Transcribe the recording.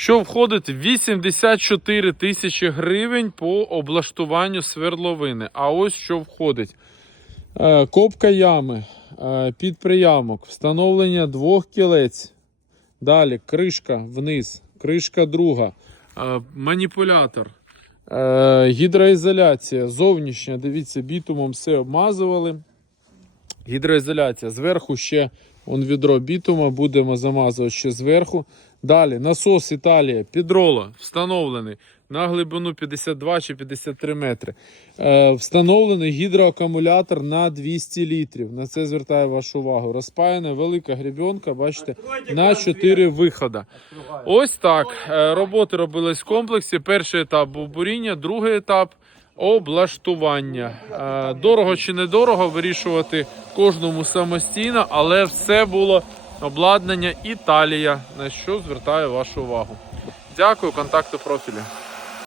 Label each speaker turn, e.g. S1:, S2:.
S1: що входить 84 тисячі гривень по облаштуванню свердловини. А ось що входить. Е, Копка ями, е, підприямок, встановлення двох кілець. Далі кришка вниз, кришка друга, е, маніпулятор, гідроізоляція, зовнішня. Дивіться, бітумом все обмазували. Гідроізоляція. Зверху ще он відро бітума, будемо замазувати ще зверху. Далі насос Італія, підрола встановлений на глибину 52 чи 53 метри. Е, встановлений гідроакумулятор на 200 літрів. На це звертаю вашу увагу. Розпаяна велика гребенка, бачите, на 4 виходи. Ось так. Е, Роботи робились в комплексі. Перший етап був буріння, другий етап облаштування. Е, Дорого чи недорого вирішувати кожному самостійно, але все було обладнання Італія, на що звертаю вашу увагу. Дякую, контакти профілі.